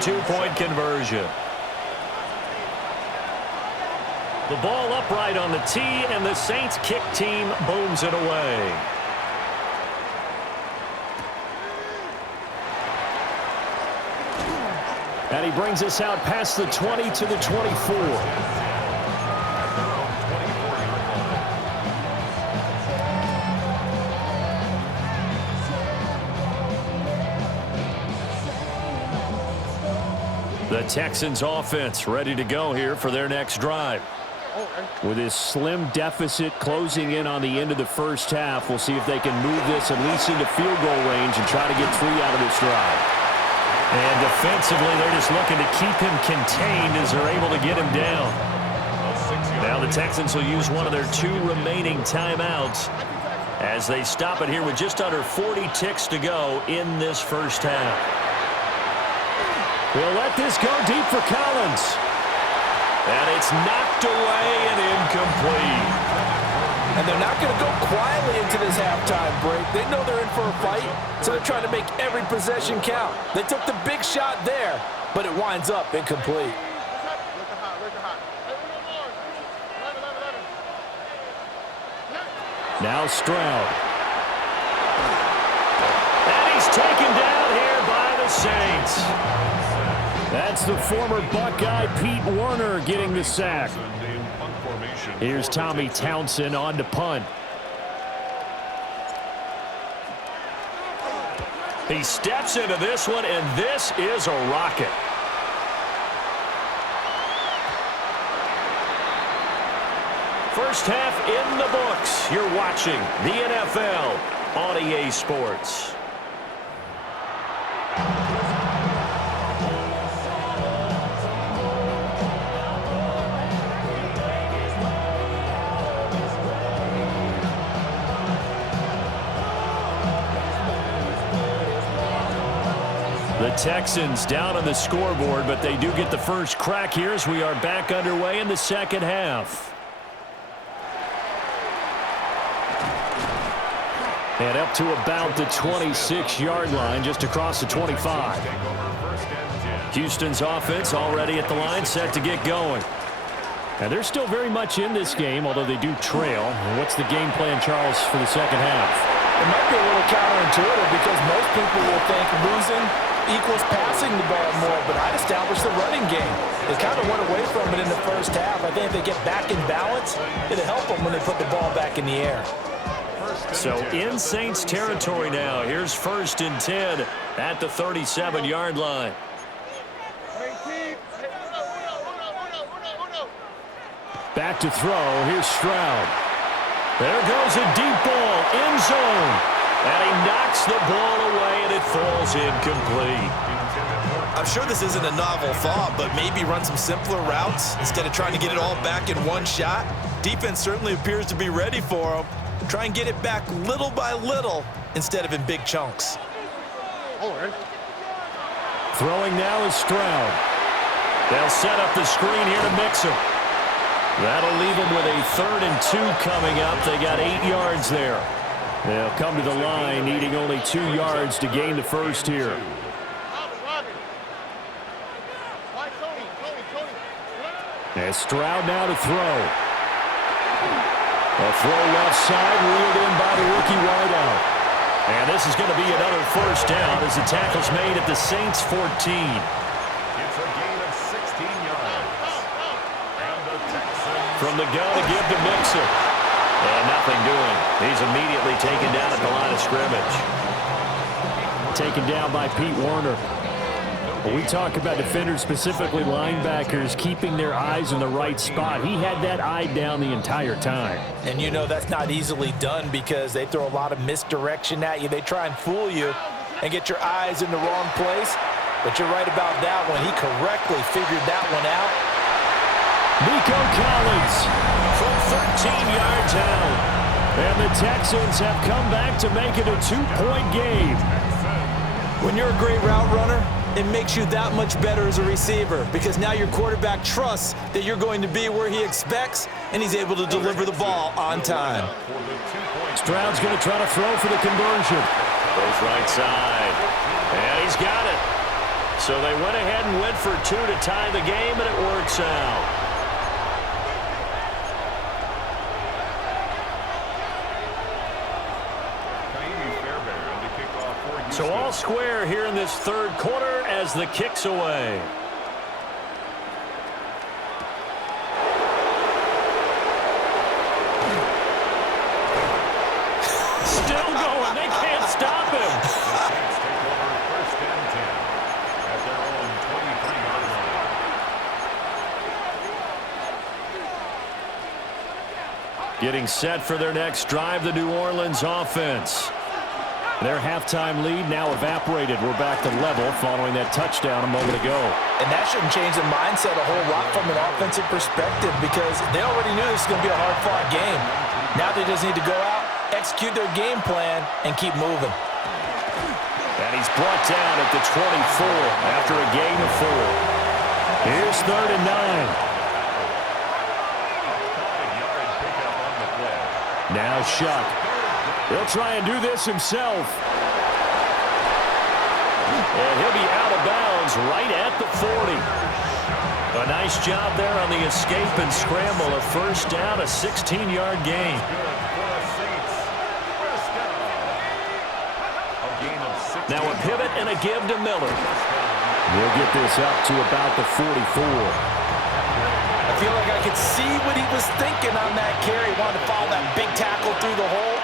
two-point conversion. The ball upright on the tee, and the Saints kick team booms it away. And he brings us out past the 20 to the 24. The Texans offense ready to go here for their next drive. With his slim deficit closing in on the end of the first half, we'll see if they can move this at least into field goal range and try to get 3 out of this drive. And defensively, they're just looking to keep him contained as they're able to get him down. Now the Texans will use one of their 2 remaining timeouts as they stop it here with just under 40 ticks to go in this first half. We'll let this go deep for Collins. And it's knocked away and incomplete. And they're not going to go quietly into this halftime break. They know they're in for a fight, so they're trying to make every possession count. They took the big shot there, but it winds up incomplete. Now Stroud. And he's taken down here by the Saints. That's the former Buckeye Pete Werner getting the sack. Here's Tommy Townsend on to punt. He steps into this one, and this is a rocket. First half in the books. You're watching the NFL on EA Sports. The Texans down on the scoreboard, but they do get the first crack here as we are back underway in the second half. And up to about the 26-yard line, just across the 25. Houston's offense already at the line, set to get going. And they're still very much in this game, although they do trail. And what's the game plan, Charles, for the second half? It might be a little counterintuitive because most people will think losing equals passing the ball more, but I'd establish the running game. They kind of went away from it in the first half. I think if they get back in balance, it'll help them when they put the ball back in the air. So in Saints territory now. Here's 1st and 10 at the 37-yard line. Back to throw. Here's Stroud. There goes a deep ball. End zone. And he knocks the ball away, and it falls incomplete. I'm sure this isn't a novel thought, but maybe run some simpler routes instead of trying to get it all back in one shot. Defense certainly appears to be ready for him. Try and get it back little by little instead of in big chunks. Throwing now is Stroud. They'll set up the screen here to mix him. That'll leave them with a 3rd and 2 coming up. They got 8 yards there. They'll come to the line, needing only 2 yards to gain the first here. And Stroud now to throw. A throw left side, reeled in by the rookie wideout. And this is going to be another first down as the tackle's made at the Saints 14. It's a gain of 16 yards. And the Texans from the gun to give to Mixon. And nothing doing. He's immediately taken down at the line of scrimmage. Taken down by Pete Werner. When we talk about defenders, specifically linebackers, keeping their eyes in the right spot, he had that eye down the entire time. And you know that's not easily done because they throw a lot of misdirection at you. They try and fool you and get your eyes in the wrong place. But you're right about that one. He correctly figured that one out. Nico Collins from 13 yards out. And the Texans have come back to make it a 2-point game. When you're a great route runner, it makes you that much better as a receiver because now your quarterback trusts that you're going to be where he expects, and he's able to deliver the ball on time. Stroud's going to try to throw for the conversion. Goes right side. And he's got it. So they went ahead and went for two to tie the game, and it works out. So all square here in this third quarter as the kick's away. Still going. They can't stop him. First and 10 at their own 23-yard line. Getting set for their next drive, the New Orleans offense. Their halftime lead now evaporated. We're back to level following that touchdown a moment ago. And that shouldn't change the mindset a whole lot from an offensive perspective because they already knew this was going to be a hard-fought game. Now they just need to go out, execute their game plan, and keep moving. And he's brought down at the 24 after a gain of 4. Here's 3rd and 9. Now Shuck. He'll try and do this himself. And he'll be out of bounds right at the 40. A nice job there on the escape and scramble. A first down, a 16-yard gain. Now a pivot and a give to Miller. We'll get this up to about the 44. I feel like I could see what he was thinking on that carry. He wanted to follow that big tackle through the hole.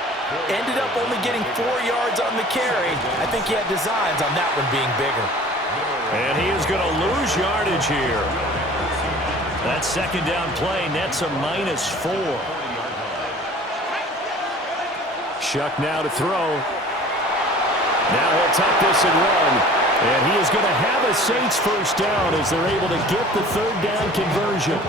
Ended up only getting 4 yards on the carry. I think he had designs on that one being bigger. And he is going to lose yardage here. That second down play nets a -4. Shuck now to throw. Now he'll tuck this and run. And he is going to have a Saints first down as they're able to get the 3rd down conversion.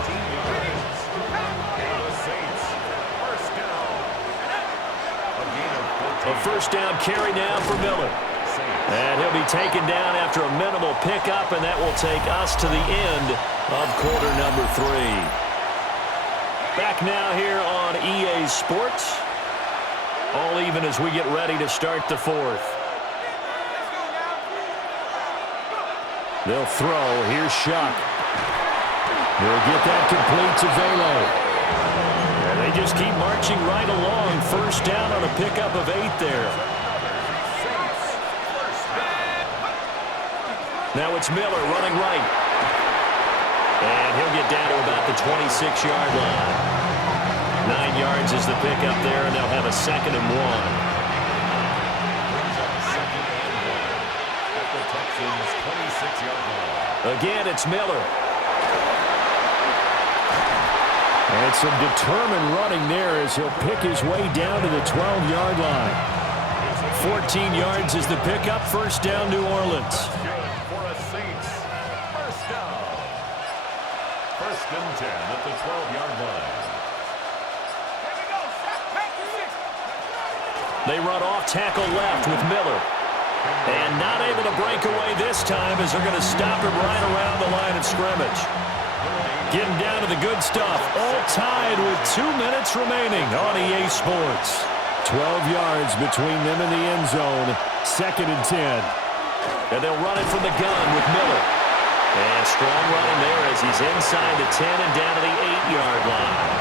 A first down carry now for Miller. And he'll be taken down after a minimal pickup, and that will take us to the end of quarter number 3. Back now here on EA Sports. All even as we get ready to start the 4th. They'll throw. Here's Shuck. He'll get that complete to Velo. And they just keep marching right along. First down on a pickup of 8 there. Now it's Miller running right. And he'll get down to about the 26-yard line. 9 yards is the pickup there, and they'll have a 2nd and 1. Again, it's Miller. And some determined running there as he'll pick his way down to the 12-yard line. 14 yards is the pickup. First down, New Orleans. For a Saints first down. 1st and 10 at the 12-yard line. They run off tackle left with Miller. And not able to break away this time as they're going to stop him right around the line of scrimmage. Getting down to the good stuff. All tied with 2 minutes remaining on EA Sports. 12 yards between them and the end zone. 2nd and 10. And they'll run it from the gun with Miller. And strong running there as he's inside the 10 and down to the 8-yard line.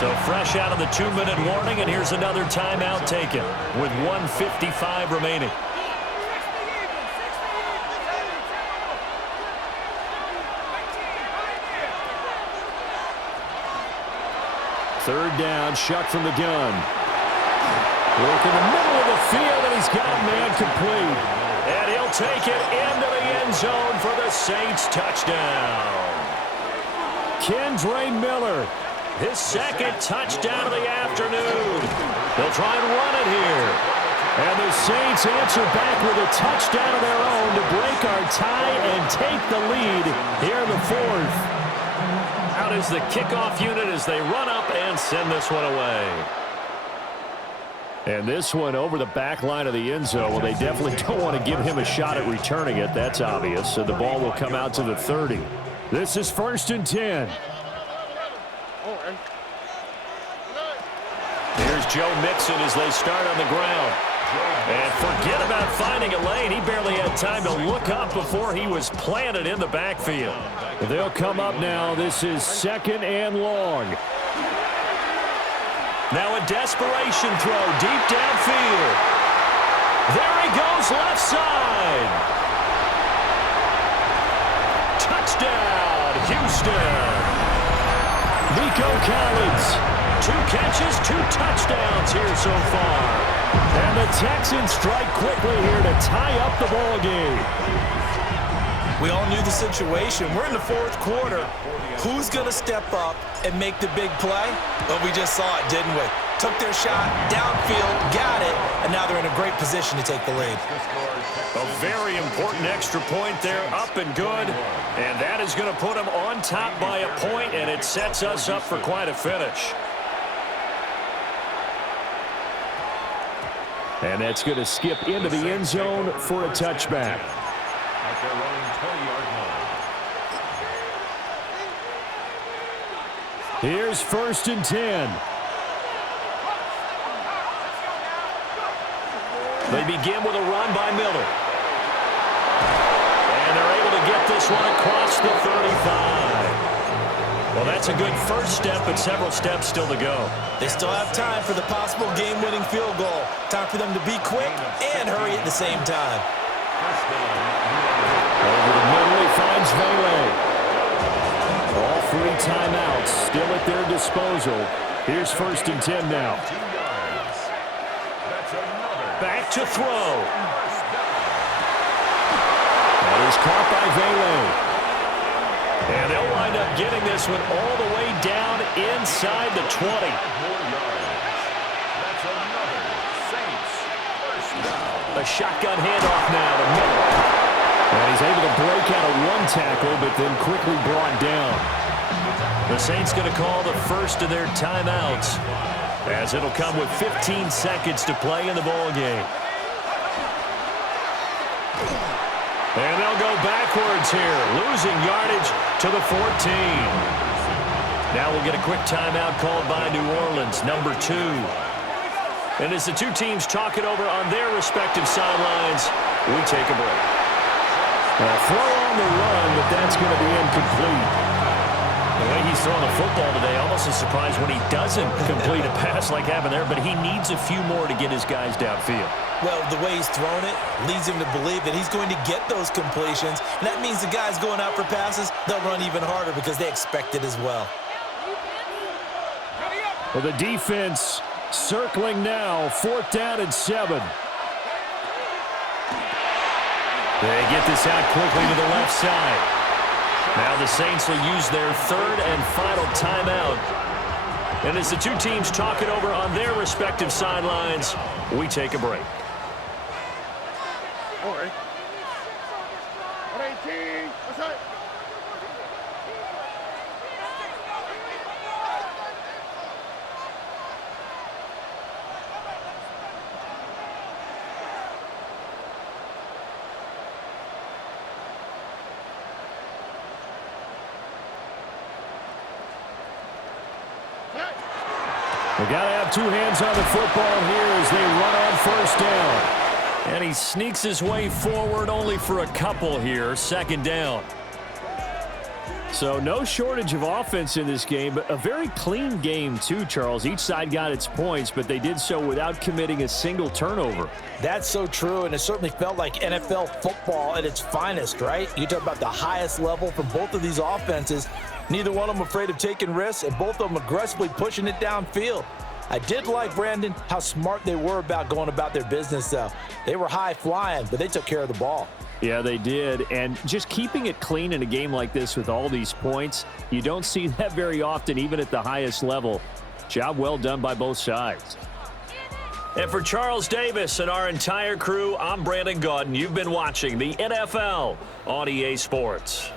So fresh out of the 2-minute warning, and here's another timeout taken with 1:55 remaining. Third down, Shuck from the gun. Look in the middle of the field, and he's got a man complete. And he'll take it into the end zone for the Saints touchdown. Kendre Miller, his 2nd touchdown of the afternoon. They'll try and run it here. And the Saints answer back with a touchdown of their own to break our tie and take the lead here in the 4th. Out is the kickoff unit as they run up and send this one away. And this one over the back line of the end zone. Well, they definitely don't want to give him a shot at returning it. That's obvious. So the ball will come out to the 30. This is 1st and 10. Here's Joe Mixon as they start on the ground. And forget about finding a lane. He barely had time to look up before he was planted in the backfield. They'll come up now. This is 2nd and long. Now a desperation throw deep downfield. There he goes, left side. Touchdown, Houston. Nico Collins. 2 catches, 2 touchdowns here so far. And the Texans strike quickly here to tie up the ball game. We all knew the situation. We're in the 4th quarter. Who's going to step up and make the big play? Well, we just saw it, didn't we? Took their shot, downfield, got it, and now they're in a great position to take the lead. A very important extra point there, up and good. And that is going to put them on top by a point, and it sets us up for quite a finish. And that's going to skip into the end zone for a touchback. At their own 20-yard line. Here's 1st and 10. They begin with a run by Miller. And they're able to get this one across the 35. Well, that's a good first step, but several steps still to go. They still have time for the possible game-winning field goal. Time for them to be quick and hurry at the same time. Over the middle, he finds Vele. All 3 timeouts still at their disposal. Here's 1st and 10 now. Back to throw. That is caught by Vele. And they'll wind up getting this one all the way down inside the 20. A shotgun handoff now to Miller. And he's able to break out of 1 tackle, but then quickly brought down. The Saints going to call the first of their timeouts, as it'll come with 15 seconds to play in the ball game. And they'll go backwards here, losing yardage to the 14. Now we'll get a quick timeout called by New Orleans, number 2. And as the 2 teams talk it over on their respective sidelines, we take a break. A throw on the run, but that's going to be incomplete. The way he's throwing the football today, almost a surprise when he doesn't complete a pass like happened there, but he needs a few more to get his guys downfield. Well, the way he's thrown it leads him to believe that he's going to get those completions. And that means the guys going out for passes, they'll run even harder because they expect it as well. Well, the defense circling now, 4th down and 7. They get this out quickly to the left side. Now the Saints will use their 3rd and final timeout. And as the 2 teams talk it over on their respective sidelines, we take a break. All right. 118. What's up? They got to have 2 hands on the football here as they run on 1st down. And he sneaks his way forward only for a couple here, 2nd down. So no shortage of offense in this game, but a very clean game too, Charles. Each side got its points, but they did so without committing a single turnover. That's so true, and it certainly felt like NFL football at its finest, right? You talk about the highest level for both of these offenses. Neither one of them afraid of taking risks, and both of them aggressively pushing it downfield. I did like, Brandon, how smart they were about going about their business, though. They were high-flying, but they took care of the ball. Yeah, they did. And just keeping it clean in a game like this with all these points, you don't see that very often, even at the highest level. Job well done by both sides. And for Charles Davis and our entire crew, I'm Brandon Gaudin. You've been watching the NFL on EA Sports.